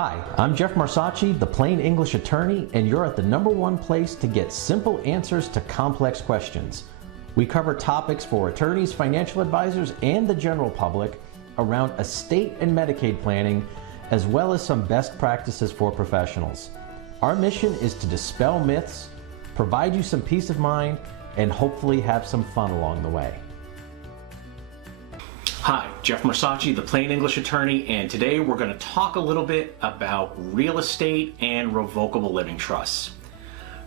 Hi, I'm Jeff Marsacci, the Plain English Attorney, and you're at the #1 place to get simple answers to complex questions. We cover topics for attorneys, financial advisors, and the general public around estate and Medicaid planning, as well as some best practices for professionals. Our mission is to dispel myths, provide you some peace of mind, and hopefully have some fun along the way. Hi, Jeff Marsacci, the Plain English Attorney, and today we're going to talk a little bit about real estate and revocable living trusts.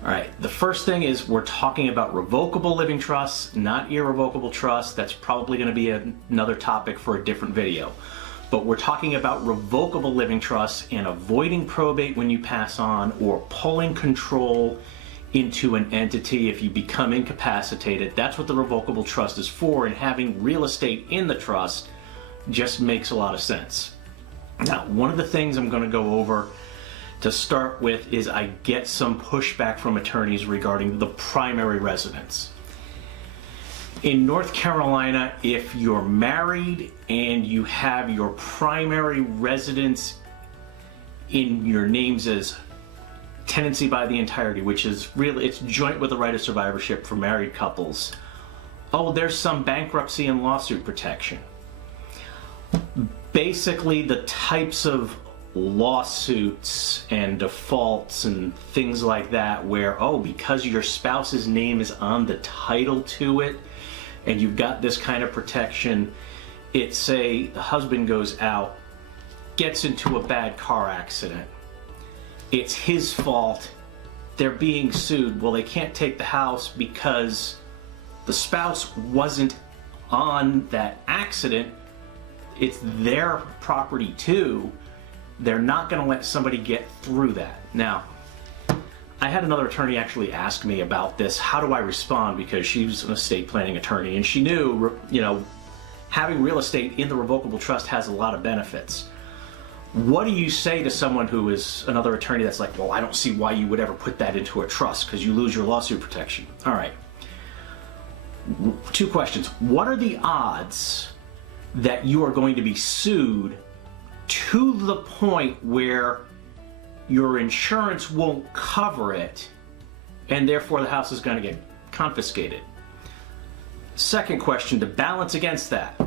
All right, the first thing is we're talking about revocable living trusts, not irrevocable trusts. That's probably going to be another topic for a different video. But we're talking about revocable living trusts and avoiding probate when you pass on, or pulling control into an entity if you become incapacitated. That's what the revocable trust is for, and having real estate in the trust just makes a lot of sense. Now, one of the things I'm going to go over to start with is I get some pushback from attorneys regarding the primary residence. In North Carolina, if you're married and you have your primary residence in your names as tenancy by the entirety, which is really, it's joint with the right of survivorship for married couples. Oh, there's some bankruptcy and lawsuit protection. Basically, the types of lawsuits and defaults and things like that where, oh, because your spouse's name is on the title to it and you've got this kind of protection, it's say the husband goes out, gets into a bad car accident. It's his fault. They're being sued. Well, they can't take the house because the spouse wasn't on that accident. It's their property too. They're not going to let somebody get through that. Now, I had another attorney actually ask me about this. How do I respond? Because she's an estate planning attorney and she knew, having real estate in the revocable trust has a lot of benefits. What do you say to someone who is another attorney that's like, well, I don't see why you would ever put that into a trust because you lose your lawsuit protection? All right. Two questions. What are the odds that you are going to be sued to the point where your insurance won't cover it and therefore the house is going to get confiscated? Second question, to balance against that,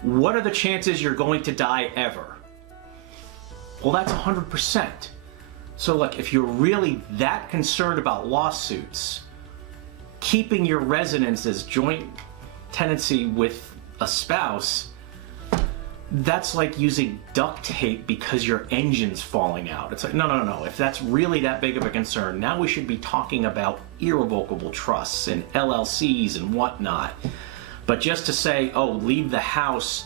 what are the chances you're going to die ever? Well, that's 100%. So look, if you're really that concerned about lawsuits, keeping your residence as joint tenancy with a spouse, that's like using duct tape because your engine's falling out. It's like, no. If that's really that big of a concern, now we should be talking about irrevocable trusts and LLCs and whatnot. But just to say, oh, leave the house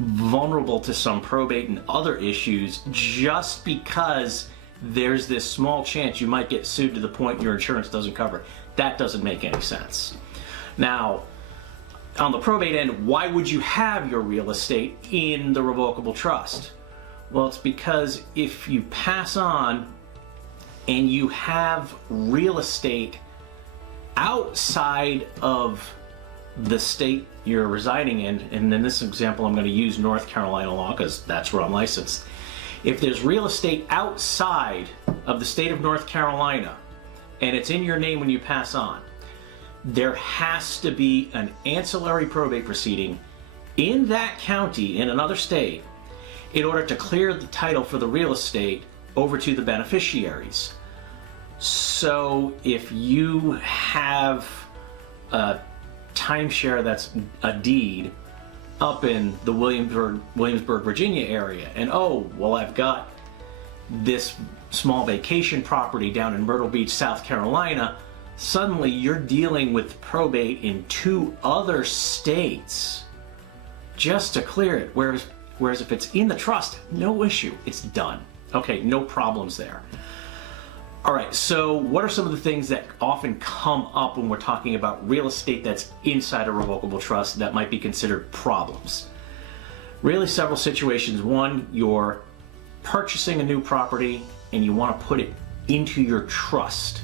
vulnerable to some probate and other issues just because there's this small chance you might get sued to the point your insurance doesn't cover, that doesn't make any sense. Now, on the probate end, why would you have your real estate in the revocable trust? Well, it's because if you pass on and you have real estate outside of the state you're residing in, and in this example I'm going to use North Carolina law because that's where I'm licensed. If there's real estate outside of the state of North Carolina and it's in your name when you pass on, there has to be an ancillary probate proceeding in that county in another state in order to clear the title for the real estate over to the beneficiaries. So if you have a timeshare that's a deed up in the Williamsburg, Virginia area, and oh, well, I've got this small vacation property down in Myrtle Beach, South Carolina, suddenly you're dealing with probate in 2 other states just to clear it, whereas if it's in the trust, no issue, it's done. Okay, no problems there. All right, so what are some of the things that often come up when we're talking about real estate that's inside a revocable trust that might be considered problems? Really several situations. One, you're purchasing a new property and you want to put it into your trust.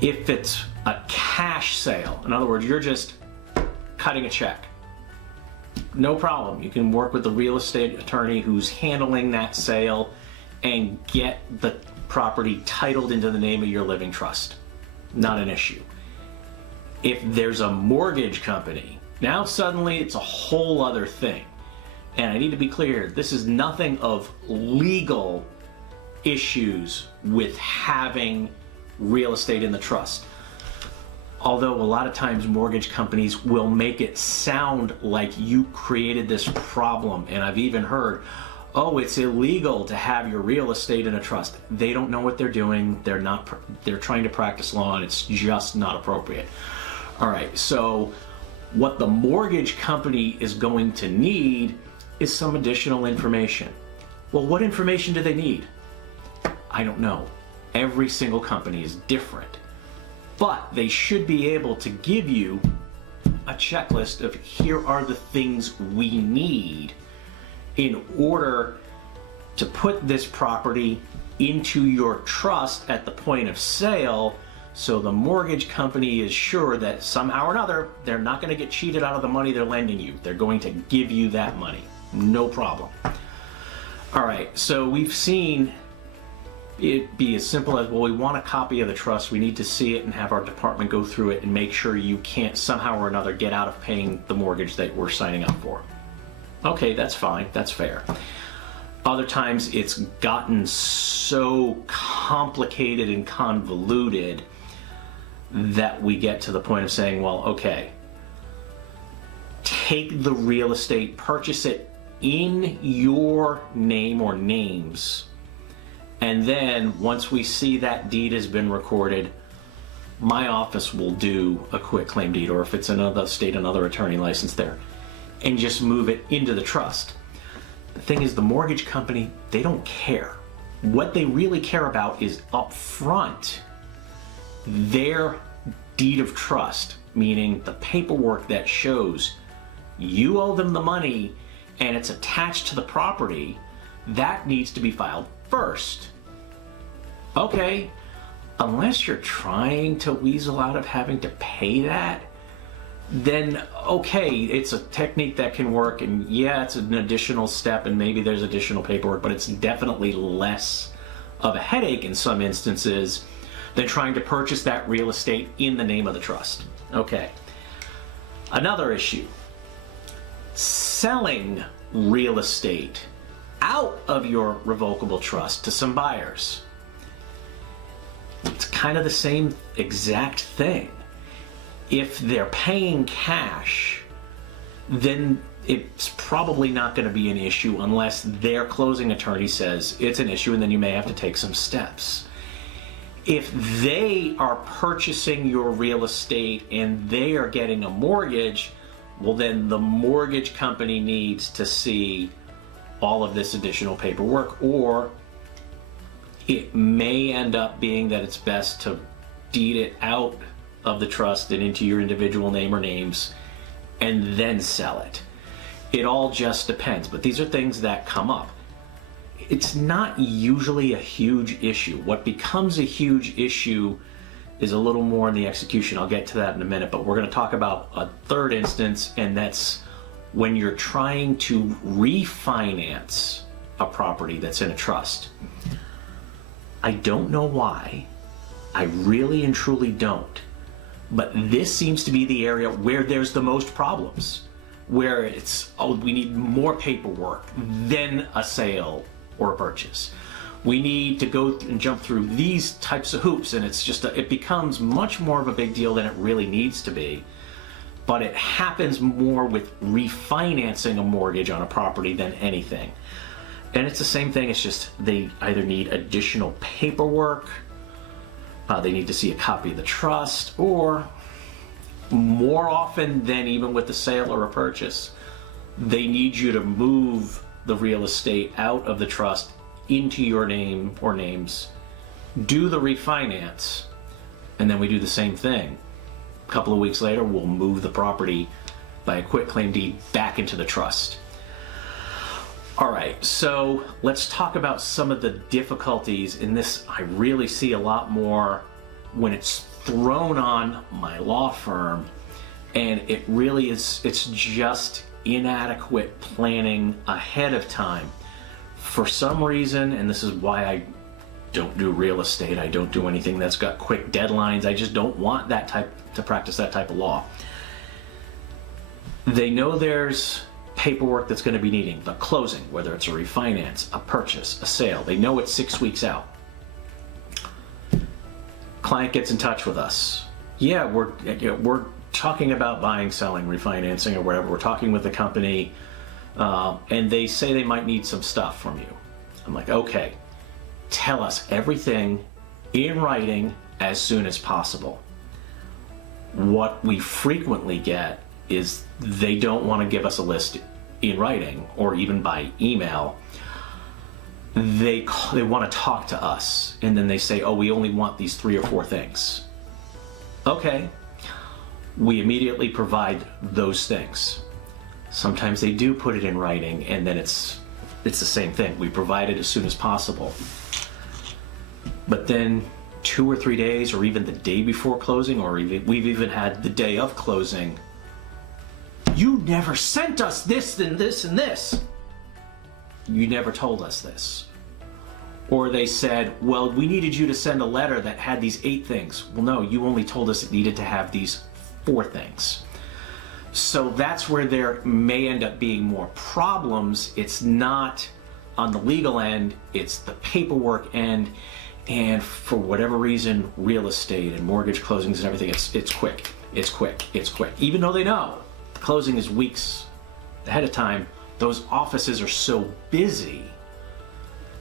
If it's a cash sale, in other words, you're just cutting a check, no problem. You can work with the real estate attorney who's handling that sale and get the property titled into the name of your living trust. Not an issue. If there's a mortgage company, now suddenly it's a whole other thing. And I need to be clear, this is nothing of legal issues with having real estate in the trust. Although a lot of times mortgage companies will make it sound like you created this problem. And I've even heard, oh, it's illegal to have your real estate in a trust. They don't know what they're doing. They're trying to practice law, and it's just not appropriate. All right, so what the mortgage company is going to need is some additional information. Well, what information do they need? I don't know. Every single company is different. But they should be able to give you a checklist of here are the things we need in order to put this property into your trust at the point of sale, so the mortgage company is sure that somehow or another they're not going to get cheated out of the money they're lending you. They're going to give you that money. No problem. All right, so we've seen it be as simple as, well, we want a copy of the trust. We need to see it and have our department go through it and make sure you can't somehow or another get out of paying the mortgage that we're signing up for. Okay, that's fine. That's fair. Other times it's gotten so complicated and convoluted that we get to the point of saying, well, okay, take the real estate, purchase it in your name or names, and then once we see that deed has been recorded, my office will do a quick claim deed, or if it's another state, another attorney licensed there, and just move it into the trust. The thing is, the mortgage company, they don't care. What they really care about is up front, their deed of trust, meaning the paperwork that shows you owe them the money and it's attached to the property. That needs to be filed first. Okay, unless you're trying to weasel out of having to pay that, then okay, it's a technique that can work, and yeah, it's an additional step and maybe there's additional paperwork, but it's definitely less of a headache in some instances than trying to purchase that real estate in the name of the trust. Okay. Another issue, selling real estate out of your revocable trust to some buyers. It's kind of the same exact thing. If they're paying cash, then it's probably not going to be an issue unless their closing attorney says it's an issue, and then you may have to take some steps. If they are purchasing your real estate and they are getting a mortgage, well, then the mortgage company needs to see all of this additional paperwork, or it may end up being that it's best to deed it out of the trust and into your individual name or names and then sell it. It all just depends, but these are things that come up. It's not usually a huge issue. What becomes a huge issue is a little more in the execution. I'll get to that in a minute, but we're going to talk about a third instance, and that's when you're trying to refinance a property that's in a trust. I don't know why. I really and truly don't. But this seems to be the area where there's the most problems, where it's, oh, we need more paperwork than a sale or a purchase. We need to go and jump through these types of hoops, and it's just, it becomes much more of a big deal than it really needs to be. But it happens more with refinancing a mortgage on a property than anything. And it's the same thing, it's just they either need additional paperwork, they need to see a copy of the trust, or more often than even with the sale or a purchase, they need you to move the real estate out of the trust into your name or names, do the refinance, and then we do the same thing. A couple of weeks later, we'll move the property by a quitclaim deed back into the trust. All right, so let's talk about some of the difficulties in this. I really see a lot more when it's thrown on my law firm, and it really is, it's just inadequate planning ahead of time. For some reason, and this is why I don't do real estate, I don't do anything that's got quick deadlines, I just don't want that type to practice that type of law. They know there's paperwork that's going to be needing, the closing, whether it's a refinance, a purchase, a sale. They know it's 6 weeks out. Client gets in touch with us. Yeah, we're talking about buying, selling, refinancing, or whatever. We're talking with the company, and they say they might need some stuff from you. I'm like, okay, tell us everything in writing as soon as possible. What we frequently get is they don't want to give us a list in writing or even by email. They want to talk to us, and then they say, oh, we only want these 3 or 4 things. Okay, we immediately provide those things. Sometimes they do put it in writing, and then it's the same thing. We provide it as soon as possible. But then 2 or 3 days, or even the day before closing, or we've even had the day of closing, you never sent us this and this and this. You never told us this. Or they said, well, we needed you to send a letter that had these 8 things. Well, no, you only told us it needed to have these 4 things. So that's where there may end up being more problems. It's not on the legal end, it's the paperwork end. And for whatever reason, real estate and mortgage closings and everything, it's quick. It's quick. It's quick. Even though they know the closing is weeks ahead of time, those offices are so busy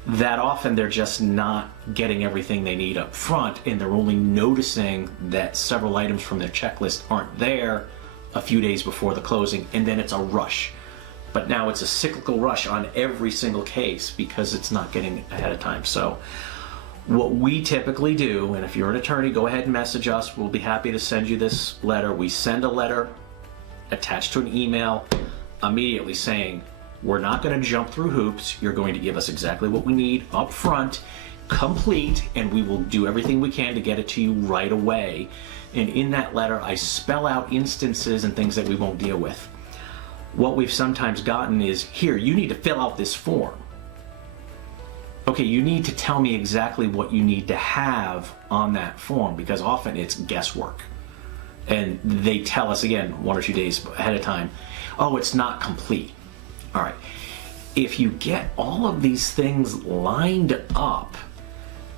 that often they're just not getting everything they need up front, and they're only noticing that several items from their checklist aren't there a few days before the closing, and then it's a rush. But now it's a cyclical rush on every single case because it's not getting ahead of time. So what we typically do, and if you're an attorney, go ahead and message us. We'll be happy to send you this letter. We send a letter attached to an email immediately saying, we're not going to jump through hoops. You're going to give us exactly what we need up front, complete, and we will do everything we can to get it to you right away. And in that letter, I spell out instances and things that we won't deal with. What we've sometimes gotten is, here, you need to fill out this form. Okay, you need to tell me exactly what you need to have on that form, because often it's guesswork. And they tell us, again, 1 or 2 days ahead of time, oh, it's not complete. All right, if you get all of these things lined up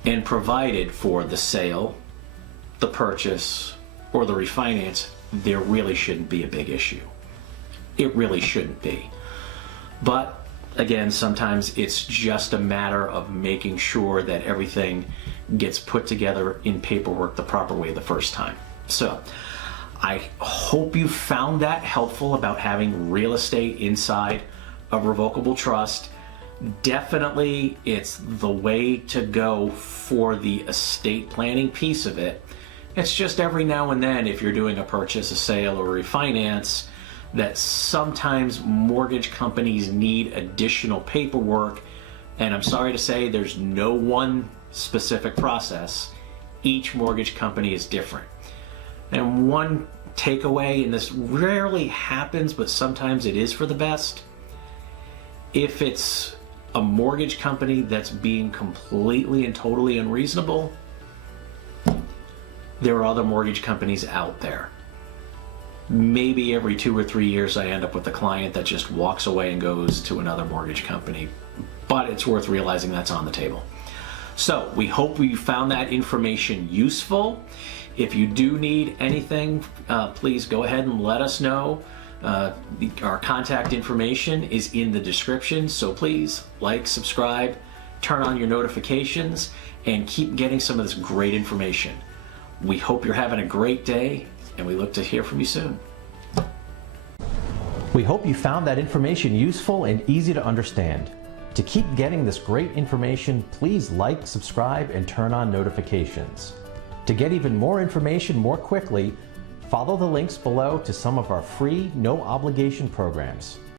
and provided for the sale, the purchase, or the refinance, there really shouldn't be a big issue. It really shouldn't be. But again, sometimes it's just a matter of making sure that everything gets put together in paperwork the proper way the first time. So I hope you found that helpful about having real estate inside a revocable trust. Definitely it's the way to go for the estate planning piece of it. It's just every now and then, if you're doing a purchase, a sale, or a refinance, that sometimes mortgage companies need additional paperwork. And I'm sorry to say, there's no one specific process. Each mortgage company is different. And one takeaway, and this rarely happens, but sometimes it is for the best, if it's a mortgage company that's being completely and totally unreasonable, there are other mortgage companies out there. Maybe every 2 or 3 years I end up with a client that just walks away and goes to another mortgage company, but it's worth realizing that's on the table. So we hope we found that information useful. If you do need anything, please go ahead and let us know. Our contact information is in the description, so please like, subscribe, turn on your notifications, and keep getting some of this great information. We hope you're having a great day, and we look to hear from you soon. We hope you found that information useful and easy to understand. To keep getting this great information, please like, subscribe, and turn on notifications. To get even more information more quickly, follow the links below to some of our free, no obligation programs.